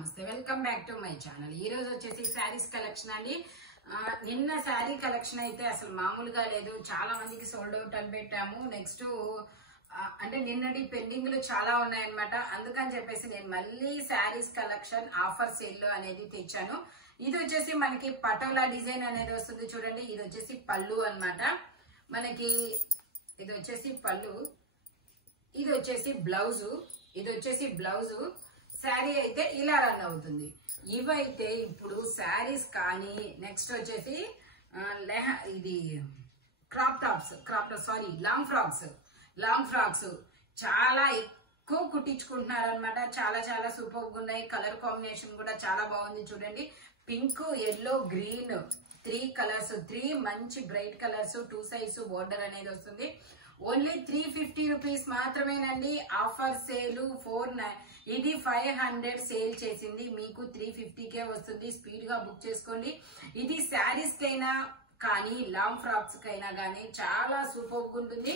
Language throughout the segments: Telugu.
నమస్తే welcome back to my channel. ఈ రోజు వచ్చేసి శారీస్ కలెక్షన్ అండి. నిన్న శారీ కలెక్షన్ అయితే అసలు మామూలుగా లేదు, చాలా మందికి సోల్డ్ అవుట్ అని పెట్టాము. నెక్స్ట్ అంటే నిన్నటి పెండింగ్ లు చాలా ఉన్నాయన్నమాట. అందుకని చెప్పేసి నేను మళ్ళీ శారీస్ కలెక్షన్ ఆఫర్ సేల్ అనేది తెచ్చాను. ఇది వచ్చేసి మనకి పటోలా డిజైన్ అనేది వస్తుంది చూడండి. ఇది వచ్చేసి పళ్ళు అన్నమాట. మనకి ఇది వచ్చేసి పళ్ళు, ఇది వచ్చేసి బ్లౌజు, ఇది వచ్చేసి బ్లౌజు. శారీ అయితే ఇలా రన్ అవుతుంది. ఇవైతే ఇప్పుడు శారీస్ కానీ నెక్స్ట్ వచ్చేసి ఇది లాంగ్ ఫ్రాక్స్ చాలా ఎక్కువ కుట్టించుకుంటున్నారు అనమాట. చాలా చాలా సూపర్ గా ఉన్నాయి. కలర్ కాంబినేషన్ కూడా చాలా బాగుంది చూడండి. పింక్, ఎల్లో, గ్రీన్, 3 కలర్స్, 3 మంచి బ్రైట్ కలర్స్, 2 సైజ్ బోర్డర్ అనేది వస్తుంది. ఓన్లీ 350 రూపీస్ మాత్రమేనండి. ఆఫర్ సేల్ 4 ఇది 500 సేల్ చేసింది, మీకు 350కే వస్తుంది. స్పీడ్ గా బుక్ చేసుకోండి. ఇది శారీస్ కైనా కానీ లాంగ్ ఫ్రాక్స్ కైనా కానీ చాలా సూపర్ గా ఉంటుంది.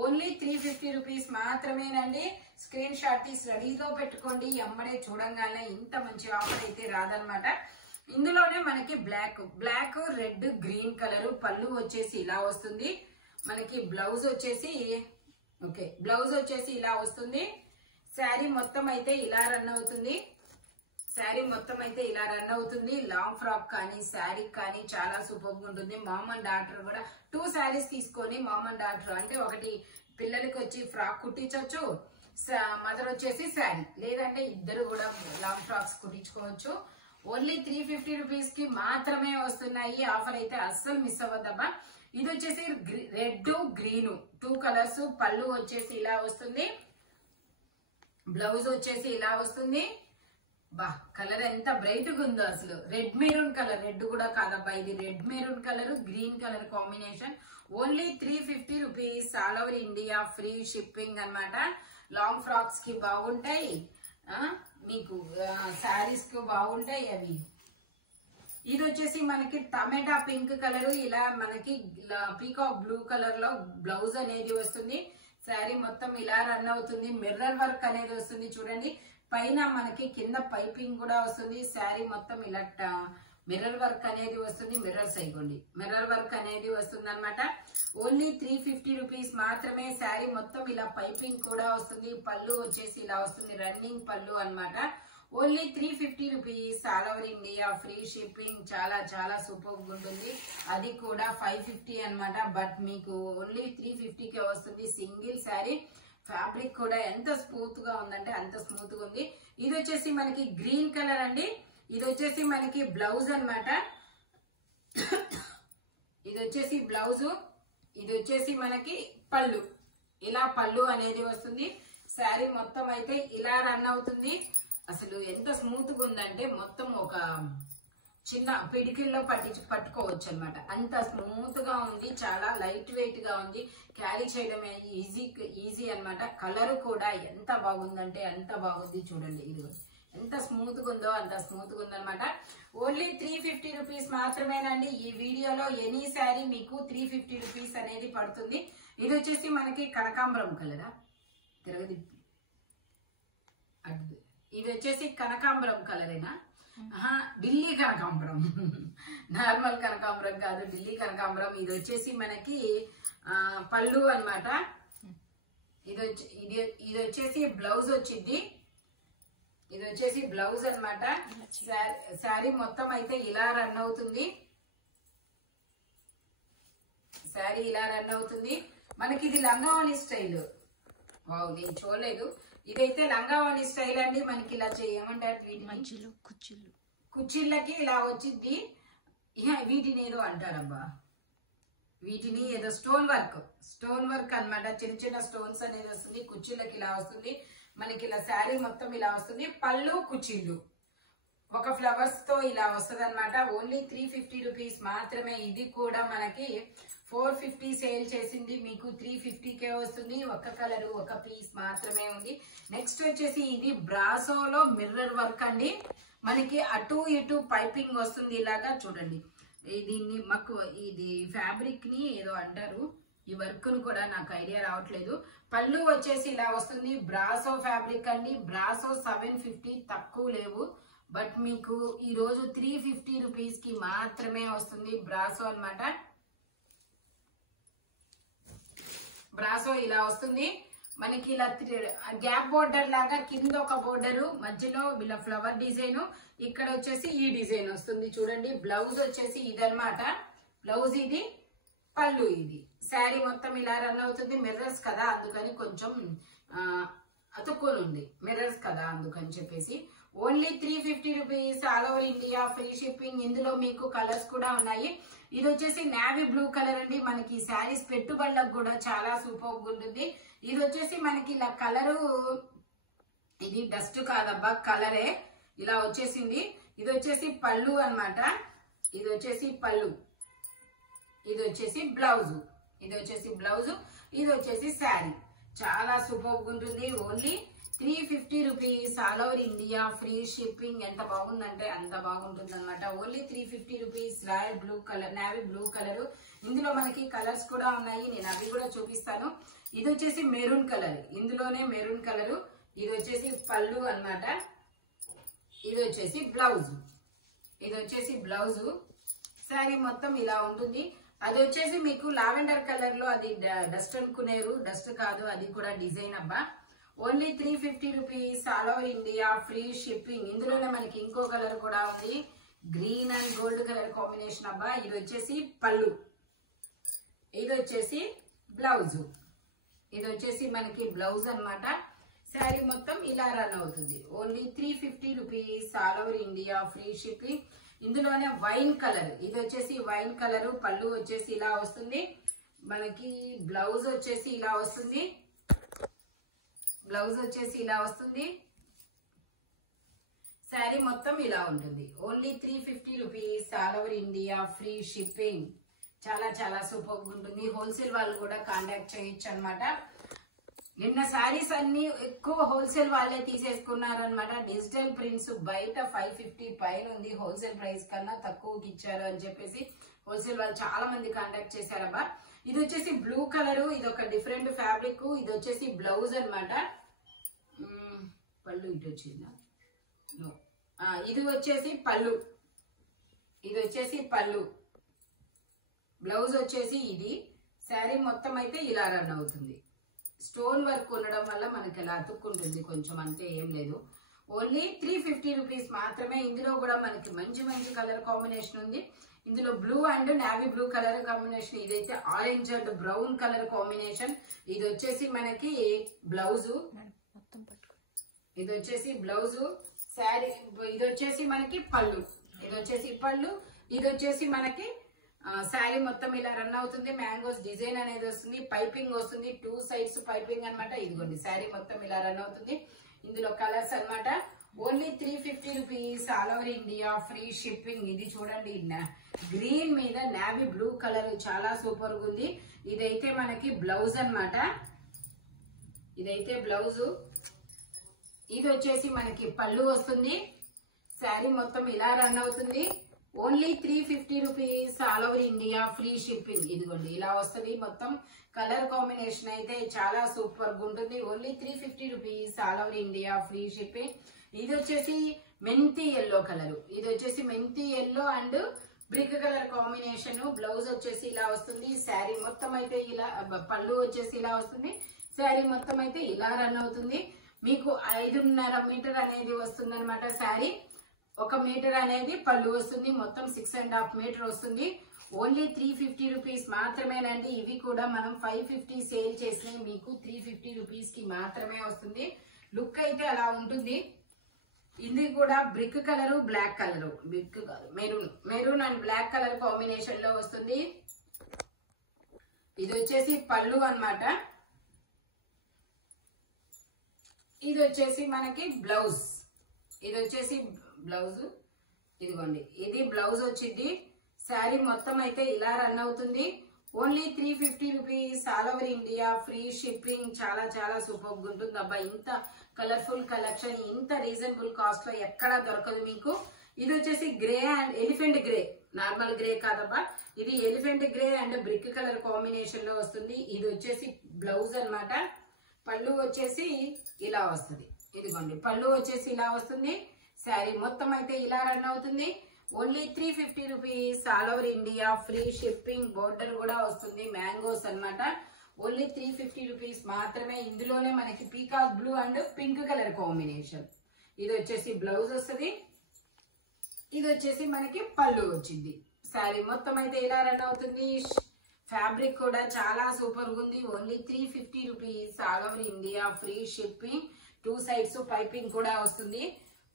ఓన్లీ 350 రూపీస్ మాత్రమేనండి. స్క్రీన్ షాట్ తీసి రెడీగా పెట్టుకోండి. ఎమ్మడే చూడంగానే ఇంత మంచి ఆఫర్ అయితే రాదనమాట. ఇందులోనే మనకి బ్లాక్, రెడ్, గ్రీన్ కలర్ పళ్ళు వచ్చేసి ఇలా వస్తుంది. మనకి బ్లౌజ్ వచ్చేసి ఇలా వస్తుంది. శారీ మొత్తం అయితే ఇలా రన్ అవుతుంది. లాంగ్ ఫ్రాక్ కానీ శారీ కానీ చాలా సూపర్ గా ఉంటుంది. మామ్ అండ్ డాటర్ కూడా 2 శారీస్ తీసుకొని మామ్ అండ్ డాటర్ అంటే ఒకటి పిల్లలకి వచ్చి ఫ్రాక్ కుట్టించవచ్చు, మదర్ వచ్చేసి శారీ, లేదంటే ఇద్దరు కూడా లాంగ్ ఫ్రాక్స్ కుట్టించుకోవచ్చు. ఓన్లీ 350 రూపీస్ కి మాత్రమే వస్తున్నాయి. ఆఫర్ అయితే అస్సలు మిస్ అవ్వద్దమ్మా. ఇది వచ్చేసి రెడ్, గ్రీన్ 2 కలర్స్. పళ్ళు వచ్చేసి ఇలా వస్తుంది, బ్లౌజ్ వచ్చేసి ఇలా వస్తుంది. బా కలర్ ఎంత బ్రైట్ గా ఉందో అసలు. రెడ్ మెరూన్ కలర్, రెడ్ కూడా కాదబ్బా, ఇది red maroon colour, green colour combination. Only 350 rupees. All over India free shipping అన్నమాట. లాంగ్ ఫ్రాక్స్ కి బాగుంటాయి, మీకు శారీస్ కు బాగుంటాయి అవి. ఇది వచ్చేసి మనకి టమాటా పింక్ కలర్, ఇలా మనకి పీకాక్ బ్లూ కలర్ లో బ్లౌజ్ అనేది వస్తుంది. శారీ మొత్తం ఇలా రన్ అవుతుంది. మిర్రర్ వర్క్ అనేది వస్తుంది చూడండి. పైన మనకి కింద పైపింగ్ కూడా వస్తుంది. శారీ మొత్తం ఇలా మిర్రర్ వర్క్ అనేది వస్తుంది. మిర్రర్ వర్క్ అనేది వస్తుంది అనమాట. ఓన్లీ 350 రూపీస్ మాత్రమే. శారీ మొత్తం ఇలా పైపింగ్ కూడా వస్తుంది. పళ్ళు వచ్చేసి ఇలా వస్తుంది, రన్నింగ్ పళ్ళు అన్నమాట. Only 350 rupees. All over India free shipping. చాలా చాలా సూపర్ ఉంటుంది. అది కూడా 550 అన్నమాట. బట్ మీకు ఓన్లీ 350కే వస్తుంది. సింగిల్ శారీ. ఫ్యాబ్రిక్ కూడా ఎంత స్మూత్ గా ఉందంటే అంత స్మూత్ గా ఉంది. ఇది వచ్చేసి మనకి గ్రీన్ కలర్ అండి. ఇది వచ్చేసి మనకి బ్లౌజ్ అన్నమాట. ఇది వచ్చేసి బ్లౌజు, ఇది వచ్చేసి మనకి పళ్ళు. ఇలా పళ్ళు అనేది వస్తుంది. శారీ మొత్తం అయితే ఇలా రన్ అవుతుంది. అసలు ఎంత స్మూత్ గా ఉందంటే మొత్తం ఒక చిన్న పిడికిల్లో పట్టుకోవచ్చు అనమాట. అంత స్మూత్ గా ఉంది. చాలా లైట్ వెయిట్ గా ఉంది. క్యారీ చేయడం ఈజీ అన్నమాట. కలర్ కూడా ఎంత బాగుందంటే అంత బాగుంది చూడండి. ఇది ఎంత స్మూత్ గా ఉందో అంత స్మూత్ గా ఉందన్నమాట. ఓన్లీ 350 రూపీస్ మాత్రమేనండి. ఈ వీడియోలో ఎనీ శారీ మీకు 350 రూపీస్ అనేది పడుతుంది. ఇది వచ్చేసి మనకి కనకాంబరం కలరా తిరగది, ఇది వచ్చేసి కనకాంబరం కలరేనా? ఢిల్లీ కనకాంబరం, నార్మల్ కనకాంబరం కాదు, ఢిల్లీ కనకాంబరం. ఇది వచ్చేసి మనకి పళ్ళు అన్నమాట. ఇది వచ్చేసి బ్లౌజ్ వచ్చింది. ఇది వచ్చేసి బ్లౌజ్ అన్నమాట. శారీ మొత్తం అయితే ఇలా రన్ అవుతుంది. శారీ ఇలా రన్ అవుతుంది. మనకి ఇది లంగావణి స్టైల్. వావ్, నేను చూడలేదు. ఇదైతే లంగావణి స్టైల్ అండి. మనకి ఇలా ఏమంటారు కుచ్చిళ్ళకి ఇలా వచ్చింది. వీటిని ఏదో అంటారబ్బా, వీటిని ఏదో స్టోన్ వర్క్ అన్నమాట. చిన్న చిన్న స్టోన్స్ అనేది వస్తుంది. కుచ్చిళ్ళకి ఇలా వస్తుంది. మనకి ఇలా శారీ మొత్తం ఇలా వస్తుంది. పళ్ళు, కుచ్చిళ్ళు ఒక ఫ్లవర్స్ తో ఇలా వస్తుంది అనమాట. ఓన్లీ 350 రూపీస్ మాత్రమే. ఇది కూడా మనకి 450 సేల్ చేసింది, మీకు 350కే వస్తుంది. ఒక కలర్ ఒక పీస్ మాత్రమే ఉంది. నెక్స్ట్ వచ్చేసి ఇది బ్రాసోలో మిర్రర్ వర్క్ అండి. మనకి అటు ఇటు పైపింగ్ వస్తుంది ఇలాగా చూడండి. దీన్ని మాకు ఇది ఫ్యాబ్రిక్ ని ఏదో అంటారు. ఈ వర్క్ ను కూడా నాకు ఐడియా రావట్లేదు. పళ్ళు వచ్చేసి ఇలా వస్తుంది. బ్రాసో ఫ్యాబ్రిక్ అండి. బ్రాసో 750 తక్కువ లేవు. బట్ మీకు ఈ రోజు 350 రూపీస్ కి మాత్రమే వస్తుంది. బ్రాసో అన్నమాట. బ్రాసో ఇలా వస్తుంది మనకి. ఇలా గ్యాప్ బోర్డర్ లాగా కింద ఒక బోర్డర్, మధ్యలో ఇలా ఫ్లవర్ డిజైన్, ఇక్కడ వచ్చేసి ఈ డిజైన్ వస్తుంది చూడండి. బ్లౌజ్ వచ్చేసి ఇదన్నమాట. బ్లౌజ్ ఇది, పళ్ళు ఇది. శారీ మొత్తం ఇలా రన్ అవుతుంది. మిర్రర్స్ కదా అందుకని కొంచెం అతుక్కొని ఉంది. మిర్రర్స్ కదా అందుకని చెప్పేసి only 350 rupees. All over India free shipping. ఇందులో మీకు కలర్స్ కూడా ఉన్నాయి. ఇది వచ్చేసి నావీ బ్లూ కలర్ అండి. మనకి శారీస్ పెట్టుబడులకు కూడా చాలా సూపర్ ఉంటుంది. ఇది వచ్చేసి మనకి ఇలా కలరు, ఇది డస్ట్ కాదబ్బా, కలరే ఇలా వచ్చేసింది. ఇది వచ్చేసి పళ్ళు అన్నమాట. ఇది వచ్చేసి పళ్ళు, ఇది వచ్చేసి బ్లౌజ్, ఇది వచ్చేసి బ్లౌజ్, ఇది వచ్చేసి శారీ. చాలా సూపర్ ఉంటుంది. Only 350 rupees. All over India free shipping. ఎంత బాగుందంటే అంత బాగుంటుంది అనమాట. Only 350 rupees. Royal blue colour, navy blue colour. ఇందులో మనకి కలర్స్ కూడా ఉన్నాయి, నేను అవి కూడా చూపిస్తాను. ఇది వచ్చేసి మెరూన్ కలర్, ఇందులోనే మెరూన్ కలర్. ఇది వచ్చేసి పళ్ళు అన్నమాట. ఇది వచ్చేసి బ్లౌజ్, ఇది వచ్చేసి బ్లౌజ్. శారీ మొత్తం ఇలా ఉంటుంది. అది వచ్చేసి మీకు లావెండర్ కలర్ లో, అది డస్ట్ అనుకునేరు, డస్ట్ కాదు, అది కూడా డిజైన్ అబ్బా. Only 350 rupees. All over India free shipping. ఇందులోనే మనకి ఇంకో కలర్ కూడా ఉంది, green and gold colour combination అబ్బా. ఇది వచ్చేసి పళ్ళు, ఇది వచ్చేసి బ్లౌజ్, ఇది వచ్చేసి మనకి బ్లౌజ్ అన్నమాట. శారీ మొత్తం ఇలా రన్ అవుతుంది. Only 350 rupees. All over India free shipping. ఇందులోనే వైన్ కలర్, ఇది వచ్చేసి వైన్ కలర్. పళ్ళు వచ్చేసి ఇలా వస్తుంది మనకి. బ్లౌజ్ వచ్చేసి ఇలా వస్తుంది, బ్లౌజ్ వచ్చేసి ఇలా వస్తుంది. శారీ మొత్తం ఇలా ఉంటుంది. Only 350 rupees. All over India free shipping. చాలా చాలా సూపర్ ఉంటుంది. హోల్సేల్ వాళ్ళు కూడా కాంటాక్ట్ చేయొచ్చు అనమాట. నిన్న శారీస్ అన్ని ఎక్కువ హోల్సేల్ వాళ్ళే తీసేసుకున్నారు అనమాట. డిజిటల్ ప్రింట్స్ బయట 550 పైన ఉంది, హోల్సేల్ ప్రైస్ కన్నా తక్కువకి ఇచ్చారు అని చెప్పేసి హోల్సేల్ వాళ్ళు చాలా మంది కాంటాక్ట్ చేశారబ్బా. ఇది వచ్చేసి బ్లూ కలర్, ఇది ఒక డిఫరెంట్ ఫ్యాబ్రిక్. ఇది వచ్చేసి బ్లౌజ్ అనమాట. పళ్ళు ఇటు వచ్చిందా? ఇది వచ్చేసి పళ్ళు, ఇది వచ్చేసి పళ్ళు. బ్లౌజ్ వచ్చేసి ఇది. శారీ మొత్తం అయితే ఇలా రన్ అవుతుంది. స్టోన్ వర్క్ ఉండడం వల్ల మనకి ఇలా అతుక్కుంటుంది కొంచెం, అంతే, ఏం లేదు. ఓన్లీ 350 రూపీస్ మాత్రమే. ఇందులో కూడా మనకి మంచి మంచి కలర్ కాంబినేషన్ ఉంది. ఇందులో blue and navy blue colour combination, ఇదైతే orange and brown colour combination. ఇది వచ్చేసి మనకి బ్లౌజు, ఇది వచ్చేసి బ్లౌజు. శారీ ఇది వచ్చేసి మనకి పళ్ళు, ఇది వచ్చేసి పళ్ళు, ఇది వచ్చేసి మనకి శారీ మొత్తం ఇలా రన్ అవుతుంది. మ్యాంగోస్ డిజైన్ అనేది వస్తుంది, పైపింగ్ వస్తుంది, 2 సైడ్స్ పైపింగ్ అనమాట. ఇదిగోండి శారీ మొత్తం ఇలా రన్ అవుతుంది. ఇందులో కలర్స్ అన్నమాట. Only 350 rupees. All over India free shipping. ఇది చూడండి, గ్రీన్ మీద నావీ బ్లూ కలర్ చాలా సూపర్ గా ఉంది. ఇదైతే మనకి బ్లౌజ్ అన్నమాట, ఇదైతే బ్లౌజ్. ఇది వచ్చేసి మనకి పళ్ళు వస్తుంది. శారీ మొత్తం ఇలా రన్ అవుతుంది. Only 350 rupees. All over India free shipping. ఇదిగోండి ఇలా వస్తుంది మొత్తం. కలర్ కాంబినేషన్ అయితే చాలా సూపర్ గా ఉంటుంది. Only 350 rupees. All over India free shipping. ఇది వచ్చేసి మెంతి ఎల్లో కలర్, ఇది వచ్చేసి మెంతి yellow and brick colour combination. Blouse వచ్చేసి ఇలా వస్తుంది. శారీ మొత్తం అయితే ఇలా, పళ్ళు వచ్చేసి ఇలా వస్తుంది. శారీ మొత్తం అయితే ఇలా రన్ అవుతుంది. మీకు 5.5 మీటర్ అనేది వస్తుంది అనమాట. శారీ 1 మీటర్ అనేది పళ్ళు వస్తుంది. మొత్తం 6.5 మీటర్ వస్తుంది. ఓన్లీ 350 రూపీస్ మాత్రమేనండి. ఇవి కూడా మనం 550 సేల్ చేసినవి మీకు 350 రూపీస్ కి మాత్రమే వస్తుంది. లుక్ అయితే అలా ఉంటుంది. ఇది కూడా brick colour, black colour, brick maroon, maroon and black colour combination లో వస్తుంది. ఇది వచ్చేసి పళ్ళు అన్నమాట. ఇది వచ్చేసి మనకి బ్లౌజ్, ఇది వచ్చేసి బ్లౌజ్. ఇదిగోండి ఇది బ్లౌజ్ వచ్చింది. శారీ మొత్తం అయితే ఇలా రన్ అవుతుంది. Only 350 rupees. All over India free shipping. చాలా చాలా సూపర్ గా ఉంటుంది అబ్బా. ఇంత కలర్ఫుల్ కలెక్షన్ ఇంత రీజనబుల్ కాస్ట్ లో ఎక్కడా దొరకదు మీకు. ఇది వచ్చేసి grey and elephant grey, normal grey కాదబ్బా, ఇది elephant grey and brick colour combination లో వస్తుంది. ఇది వచ్చేసి బ్లౌజ్ అన్నమాట. పళ్ళు వచ్చేసి ఇలా వస్తుంది. ఇదిగోండి పళ్ళు వచ్చేసి ఇలా వస్తుంది. శారీ మొత్తం అయితే ఇలా రన్ అవుతుంది. Only 350 rupees. All over India free shipping. Border కూడా వస్తుంది, మ్యాంగోస్ అన్నమాట. ఓన్లీ 350 రూపీస్ మాత్రమే. ఇందులోనే మనకి peacock blue and pink colour combination. ఇది వచ్చేసి బ్లౌజ్ వస్తుంది, ఇది వచ్చేసి మనకి పళ్ళు వచ్చింది. శారీ మొత్తం అయితే ఇలా రన్ అవుతుంది. ఫ్యాబ్రిక్ కూడా చాలా సూపర్ గా ఉంది. Only 350 rupees. All over India free shipping. 2 sides piping కూడా వస్తుంది.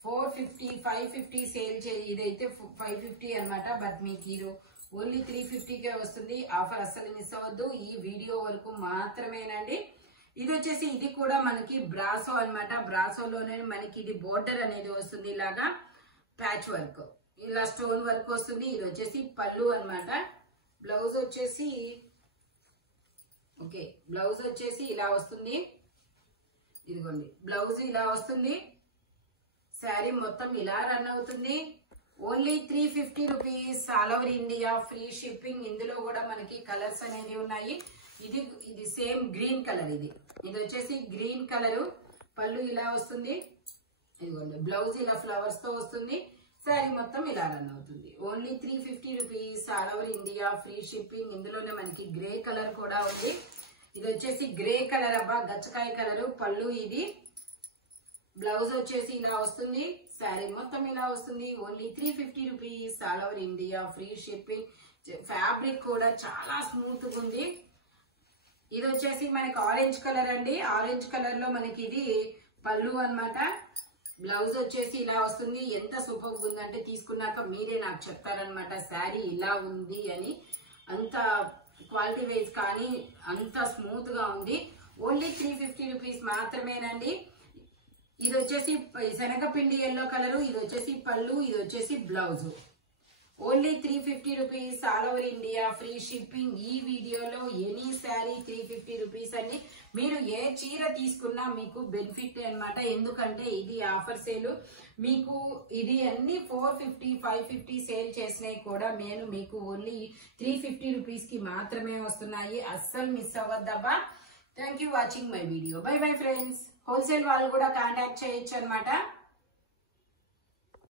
450 550 సేల్ ఇదైతే 550 అన్నమాట. బట్ మీకు ఇది ఓన్లీ 350కే వస్తుంది. ఆఫర్ అస్సలు మిస్ అవ్వద్దు. ఈ వీడియో వరకు మాత్రమేనండి. ఇది వచ్చేసి ఇది కూడా మనకి బ్రాసో అన్నమాట. బ్రాసోలోనే మనకి ఇది బోర్డర్ అనేది వస్తుంది, ఇలాగా ప్యాచ్ వర్క్, ఇలా స్టోన్ వర్క్ వస్తుంది. ఇది వచ్చేసి పళ్ళు అన్నమాట. బ్లౌజ్ వచ్చేసి ఓకే, బ్లౌజ్ వచ్చేసి ఇలా వస్తుంది. ఇదిగోండి బ్లౌజ్ ఇలా వస్తుంది. శారీ మొత్తం ఇలా రన్ అవుతుంది. Only 350 rupees. All over India free shipping. ఇందులో కూడా మనకి కలర్స్ అనేవి ఉన్నాయి. ఇది సేమ్ గ్రీన్ కలర్. ఇది వచ్చేసి గ్రీన్ కలరు. పళ్ళు ఇలా వస్తుంది. ఇదిగోండి బ్లౌజ్ ఇలా ఫ్లవర్స్ తో వస్తుంది. శారీ మొత్తం ఇలా రన్ అవుతుంది. Only 350 rupees. All over India free shipping. ఇందులోనే మనకి గ్రే కలర్ కూడా ఉంది. ఇది వచ్చేసి గ్రే కలర్ అబ్బా, గచ్చకాయ కలరు. పళ్ళు ఇది. బ్లౌజ్ వచ్చేసి ఇలా వస్తుంది. శారీ మొత్తం ఇలా వస్తుంది. Only 350 rupees. All over India free shipping. Fabric కూడా చాలా స్మూత్ గా ఉంది. ఇది వచ్చేసి మనకి ఆరెంజ్ కలర్ అండి. ఆరెంజ్ కలర్ లో మనకి ఇది పళ్ళు అన్నమాట. బ్లౌజ్ వచ్చేసి ఇలా వస్తుంది. ఎంత సూపర్ గా ఉందంటే తీసుకున్నాక మీరే నాకు చెప్తారనమాట శారీ ఇలా ఉంది అని. అంత క్వాలిటీ వైజ్ కానీ అంత స్మూత్ గా ఉంది. ఓన్లీ 350 రూపీస్ మాత్రమేనండి. ఇది వచ్చేసి శనగపిండి ఎల్లో కలరు. ఇది వచ్చేసి పళ్ళు, ఇది వచ్చేసి blouse. Only 350 rupees. All over India free shipping. ఈ వీడియోలో ఎనీ శారీ 350 రూపీస్ అండి. మీరు ఏ చీర తీసుకున్నా మీకు బెనిఫిట్ అన్నమాట. ఎందుకంటే ఇది ఆఫర్ సేల్. మీకు ఇది అన్ని 450 550 సేల్ చేసినవి కూడా నేను మీకు ఓన్లీ 350 రూపీస్ కి మాత్రమే వస్తున్నాయి. అస్సలు మిస్ అవ్వద్దబ్బా. Thank you watching my video. Bye bye friends. Wholesale వాళ్ళు కూడా కాంటాక్ట్ చేయొచ్చు అనమాట.